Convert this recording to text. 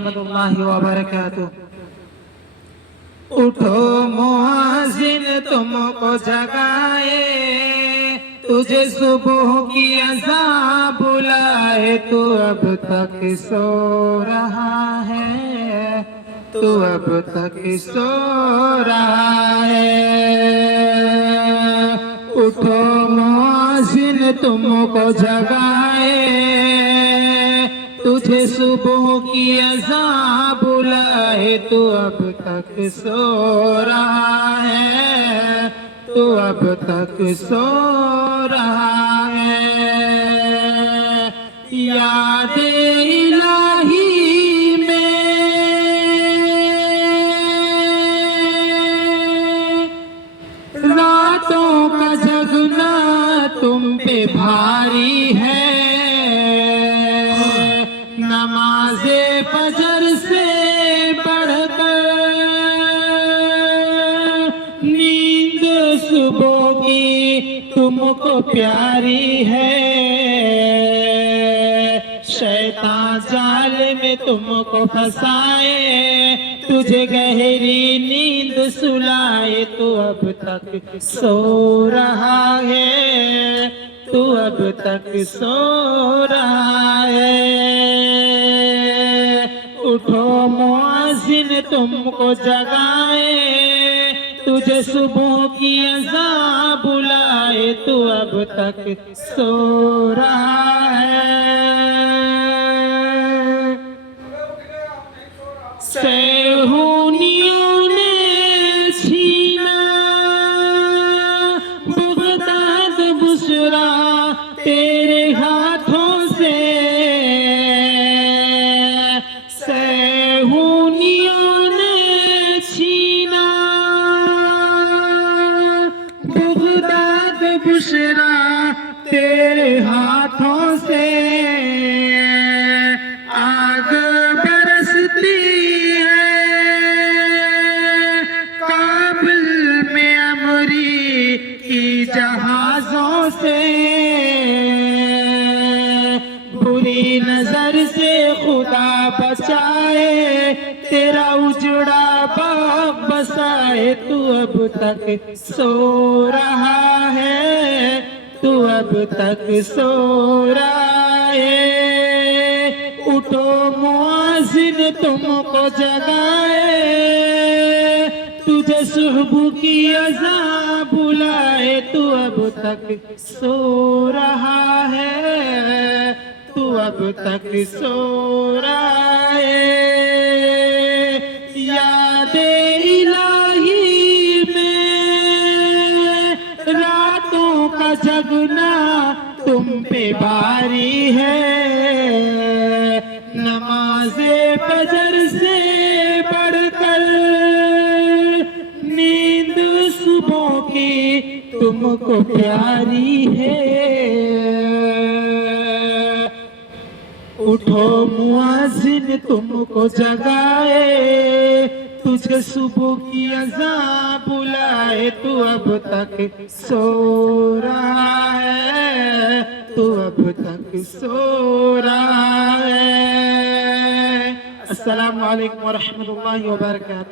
रहमतुल्लाहि व बरकातुहू। उठो मुअज्जिन तुमको जगाए, तुझे सुबह की अज़ान बुलाए। तू अब तक सो रहा है, तू अब तक सो रहा है। उठो मुअज्जिन तुमको जगाए, तुझे सुबह की अज़ान बुलाए। तू अब तक सो रहा है, तू अब तक सो रहा है। याद इलाही में रातों का जगना तुम पे भारी है। नमाज़े फजर से बढ़कर नींद सुबह की तुमको प्यारी है। शैतान जाल में तुमको फंसाए, तुझे गहरी नींद सुलाए। तू अब तक सो रहा है, तू अब तक सो रहा है। उठो मुअज्जिन तुमको जगाए, तुझे सुबह की अज़ान बुलाए। तू अब तक सो रहा है। सेहूनियों ने छीना बगदाद बुसरा तेरे हाथों से। सेहूनियों ने छीना बगदाद बुसरा तेरे हाथों से। आग बरसती की जहाजों से। बुरी नजर से खुदा बचाए, तेरा उजड़ा बाग बसाए। तू अब तक सो रहा है, तू अब तक सो रहा है। उठो मुअज्जिन तुमको जगाए, तुझे सुबह की अज़ान बुलाए। तू अब तक सो रहा है, तू अब तक सो रहा है। याद इलाही में रातों का जगना तुम पे भारी है। नमाज़े फजर से बढ़कर नींद सुबह की तुमको प्यारी है। उठो मुअज्जिन तुमको जगाए, तुझे सुबह की अज़ान बुलाए। तू अब तक सो रहा है, तू अब तक सो रहा है। अस्सलामु अलैकुम व रहमतुल्लाहि व बरकातुहू।